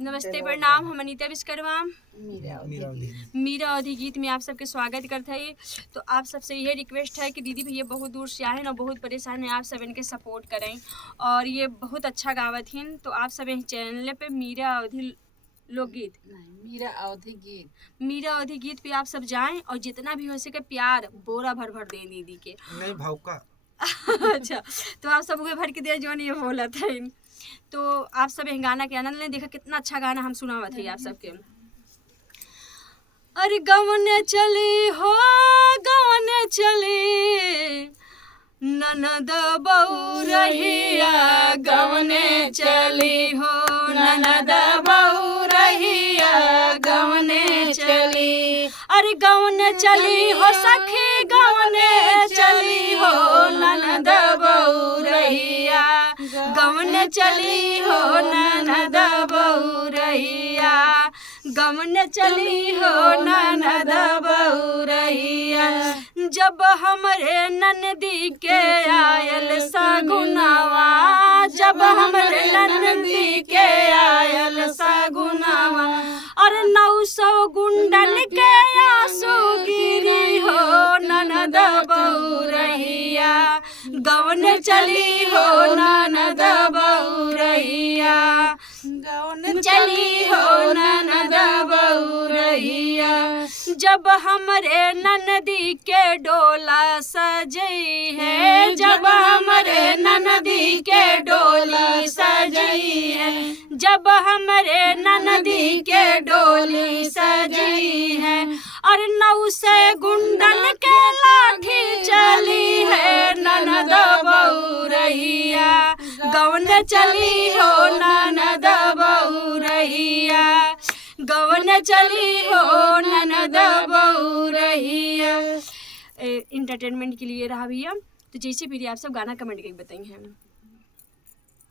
नमस्ते प्रणाम, हम अनीता विश्वकर्मा मीरा अवधि गीत में आप सबके स्वागत करते हैं। तो आप सबसे यह रिक्वेस्ट है कि दीदी भैया बहुत दूर से आए ना, बहुत परेशान है, आप सब इनके सपोर्ट करें और ये बहुत अच्छा गावत हैं। तो आप सब इस चैनल पे मीरा अवधि लोकगीत मीरा अवधि गीत पे आप सब जाएं और जितना भी हो सके प्यार बोरा भर भर दें दीदी के। नहीं भावका अच्छा, तो आप सब उहे भर के दे जो नहीं बोला था। तो आप सब यह गाना के आनंद लें। देखा कितना अच्छा गाना हम सुनावा थे आप सबके। अरे गवन चली हो गवन चली ननद बहू रहिया, गवन चली हो ननद बहू रहिया, गवन चली। अरे गवन चली हो सखी, गवन चली हो ननद बहू रहिया, गवन चली हो ननद बहू रहिया, गवन चली हो ननद बहू रहिया। जब हमरे ननदी के आयल सगुनावा, जब हमरे ननदी के आयल सगुनावा, और 900 गुंडन के आंसू गिरी हो ननद बहू रहिया, गवन चली हो ननद बहू रहिया, गवन चली हो ननद बहू रहिया। जब हमरे ननदी के डोला सजई है, जब हमरे ननदी के डोली सजई है, जब हमरे ननदी के डोली सजई है, और 900 गुंडन के लाठी चली है ननद बहू रहिया, गवन चली हो ननद बहू रहिया, गवन चली हो ननद बहू रहिया। इंटरटेनमेंट के लिए रहा भैया। तो जैसे भी आप सब गाना कमेंट करके बताएंगे।